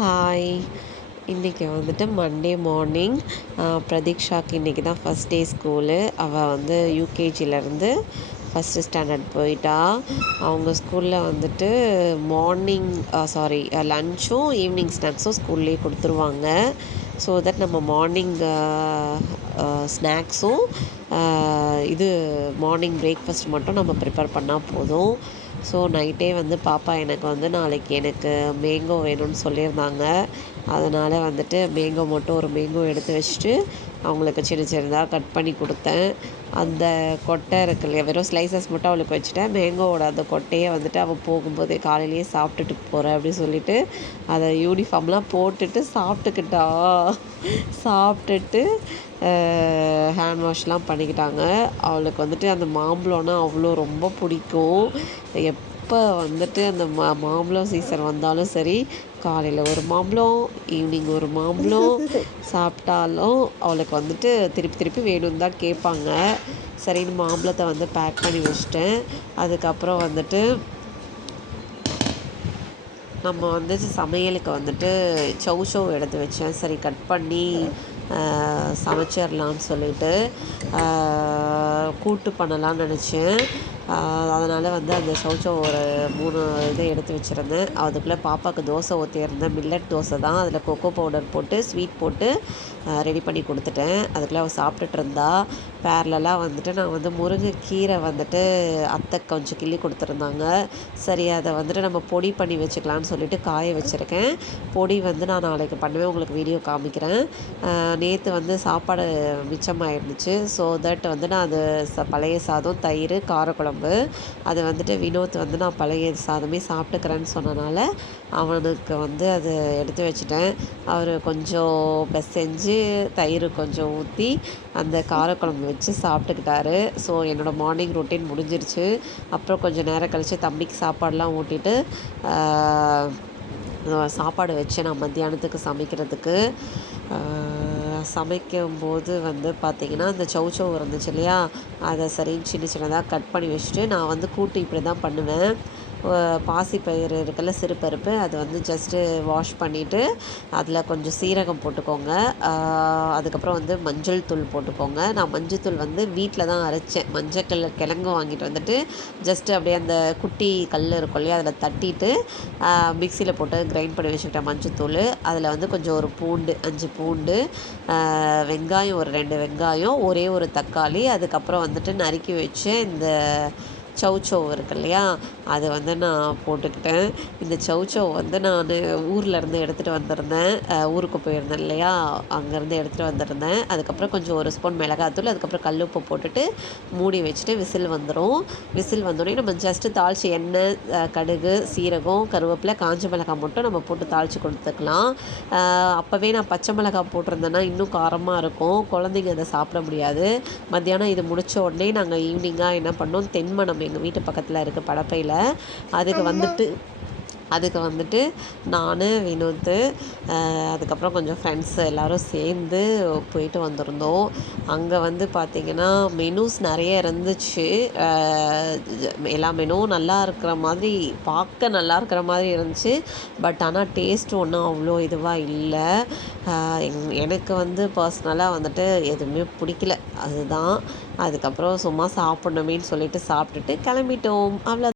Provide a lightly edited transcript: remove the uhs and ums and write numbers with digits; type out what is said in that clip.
Hi. இன்றைக்கி வந்துட்டு Monday morning. பிரதீக்ஷாவுக்கு இன்றைக்கி தான் ஃபஸ்ட் டே ஸ்கூலு. அவள் வந்து யூகேஜிலேருந்து ஃபஸ்ட்டு ஸ்டாண்டர்ட் போயிட்டா. அவங்க ஸ்கூலில் வந்துட்டு மார்னிங் லன்ச்சும் ஈவினிங் ஸ்நாக்ஸும் ஸ்கூல்லேயே கொடுத்துருவாங்க. ஸோ தட் நம்ம மார்னிங் ஸ்நாக்ஸும் இது மார்னிங் பிரேக்ஃபாஸ்ட் மட்டும் நம்ம ப்ரிப்பேர் பண்ணால் போதும். ஸோ நைட்டே வந்து பாப்பா எனக்கு வந்து நாளைக்கு எனக்கு மேங்கோ வேணும்னு சொல்லியிருந்தாங்க. அதனால் வந்துட்டு மேங்கோ மட்டும் ஒரு மேங்கோ எடுத்து வச்சுட்டு அவங்களுக்கு சின்ன சின்னதாக கட் பண்ணி கொடுத்தேன். அந்த கொட்டை இருக்கு இல்லையா, வெறும் ஸ்லைசஸ் மட்டும் அவளுக்கு வச்சுட்டேன். மேங்கோவோட அந்த கொட்டையை வந்துட்டு அவள் போகும்போது காலையிலேயே சாப்பிட்டுட்டு போகிறேன் அப்படின்னு சொல்லிட்டு அதை யூனிஃபார்ம்லாம் போட்டுட்டு சாப்பிட்டுக்கிட்டா. சாப்பிட்டுட்டு ஹேண்ட் வாஷ்லாம் பண்ணிக்கிட்டாங்க. அவளுக்கு வந்துட்டு அந்த மாம்பழம்னா அவ்வளோ ரொம்ப பிடிக்கும். எப்போ வந்துட்டு அந்த மாம்பழம் சீசன் வந்தாலும் சரி, காலையில் ஒரு மாம்பழம், ஈவினிங் ஒரு மாம்பழம் சாப்பிட்டாலும் அவளுக்கு வந்துட்டு திருப்பி திருப்பி வேணும்னு தான் கேட்பாங்க. சரின்னு மாம்பழத்தை வந்து பேக் பண்ணி வச்சிட்டேன். அதுக்கப்புறம் வந்துட்டு நம்ம வந்துட்டு சமையலுக்கு வந்துட்டு சௌ எடுத்து வச்சேன். சரி கட் பண்ணி சமைச்சிடலான்னு சொல்லிட்டு கூட்டு பண்ணலான்னு நினச்சேன். அதனால் வந்து அந்த சௌ ஒரு 3 இதை எடுத்து வச்சுருந்தேன். அதுக்குள்ளே பாப்பாவுக்கு தோசை ஊற்றியிருந்தேன். மில்லட் தோசை தான். அதில் கொக்கோ பவுடர் போட்டு ஸ்வீட் போட்டு ரெடி பண்ணி கொடுத்துட்டேன். அதுக்குள்ளே அவள் சாப்பிட்டுட்டு இருந்தா. பேரலாக வந்துட்டு நான் வந்து முருங்கைக்கீரை வந்துட்டு அத்தை கொஞ்சம் கிள்ளி கொடுத்துருந்தாங்க. சரி அதை வந்துட்டு நம்ம பொடி பண்ணி வச்சுக்கலான்னு சொல்லிட்டு காய வச்சுருக்கேன். பொடி வந்து நான் நாளைக்கு பண்ணுவேன், உங்களுக்கு வீடியோ காமிக்கிறேன். நேற்று வந்து சாப்பாடு மிச்சமாகிருந்துச்சு. ஸோ தட் வந்து நான் அது பழைய சாதம், தயிர், காரக்குழம்பு அது வந்துட்டு வினோத் வந்து நான் பழைய சாதமே சாப்பிட்டுக்கிறேன்னு சொன்னனால அவனுக்கு வந்து அது எடுத்து வச்சுட்டேன். அவர் கொஞ்சம் செஞ்சு தயிர் கொஞ்சம் ஊற்றி அந்த காரக்குழம்பு வச்சு சாப்பிட்டுக்கிட்டாரு. ஸோ என்னோடய மார்னிங் ரொட்டீன் முடிஞ்சிருச்சு. அப்புறம் கொஞ்சம் நேரம் கழித்து தம்பிக்கு சாப்பாடெலாம் ஊட்டிட்டு சாப்பாடு வச்சேன் நான் மத்தியானத்துக்கு சமைக்கிறதுக்கு. சமைக்கும்போது வந்து பார்த்திங்கன்னா அந்த சௌ இருந்துச்சு இல்லையா, அதை சரின்னு சின்ன சின்னதாக கட் பண்ணி வச்சுட்டு நான் வந்து கூட்டு இப்படி தான் பண்ணுவேன். பாசிப்பயிறு இருக்குல்ல, சிறுபருப்பு, அது வந்து ஜஸ்ட்டு வாஷ் பண்ணிவிட்டு அதில் கொஞ்சம் சீரகம் போட்டுக்கோங்க. அதுக்கப்புறம் வந்து மஞ்சள் தூள் போட்டுக்கோங்க. நான் மஞ்சள் தூள் வந்து வீட்டில் தான் அரைச்சேன். மஞ்சள் கிழங்கு வாங்கிட்டு வந்துட்டு ஜஸ்ட்டு அப்படியே அந்த குட்டி கல் இருக்கும் இல்லையா, அதில் தட்டிட்டு மிக்சியில் போட்டு கிரைண்ட் பண்ணி வச்சுக்கிட்டேன் மஞ்சத்தூள். அதில் வந்து கொஞ்சம் ஒரு பூண்டு 5 பூண்டு, வெங்காயம் ஒரு 2 வெங்காயம், ஒரே ஒரு தக்காளி, அதுக்கப்புறம் வந்துட்டு நறுக்கி வச்சு இந்த சௌ இருக்கு இல்லையா, அதை வந்து நான் போட்டுக்கிட்டேன். இந்த சௌ வந்து நான் ஊர்லேருந்து எடுத்துகிட்டு வந்திருந்தேன். ஊருக்கு போயிருந்தேன் இல்லையா, அங்கேருந்து எடுத்துகிட்டு வந்திருந்தேன். அதுக்கப்புறம் கொஞ்சம் ஒரு ஸ்பூன் மிளகாத்தூள், அதுக்கப்புறம் கல் உப்பு போட்டுட்டு மூடி வச்சுட்டு விசில் வந்துடும். விசில் வந்தோடனே நம்ம ஜஸ்ட்டு தாளித்து எண்ணெய், கடுகு, சீரகம், கருவேப்பிலை, காஞ்ச மிளகாய் மட்டும் நம்ம போட்டு தாளித்து கொடுத்துக்கலாம். அப்போவே நான் பச்சை மிளகாய் போட்டிருந்தேன்னா இன்னும் காரமாக இருக்கும், குழந்தைங்க அதை சாப்பிட முடியாது. மத்தியானம் இது முடித்த உடனே நாங்கள் ஈவினிங்காக என்ன பண்ணோம், தென்மனம் எங்கள் வீட்டு பக்கத்தில் இருக்குது படப்பையில், அதுக்கு வந்துட்டு நான், வினோத், அதுக்கப்புறம் கொஞ்சம் ஃப்ரெண்ட்ஸு எல்லோரும் சேர்ந்து போயிட்டு வந்திருந்தோம். அங்கே வந்து பார்த்திங்கன்னா மெனூஸ் நிறைய இருந்துச்சு. எல்லா மெனுவும் நல்லா இருக்கிற மாதிரி, பார்க்க நல்லா இருக்கிற மாதிரி இருந்துச்சு. பட் ஆனால் டேஸ்ட் ஒன்றும் அவ்வளோ இதுவாக இல்லை. எனக்கு வந்து பர்சனலாக வந்துட்டு எதுவுமே பிடிக்கல, அதுதான். அதுக்கப்புறம் சும்மா சாப்பிட்ணுமேன்னு சொல்லிட்டு சாப்பிட்டுட்டு கிளம்பிட்டோம். அவ்வளோ.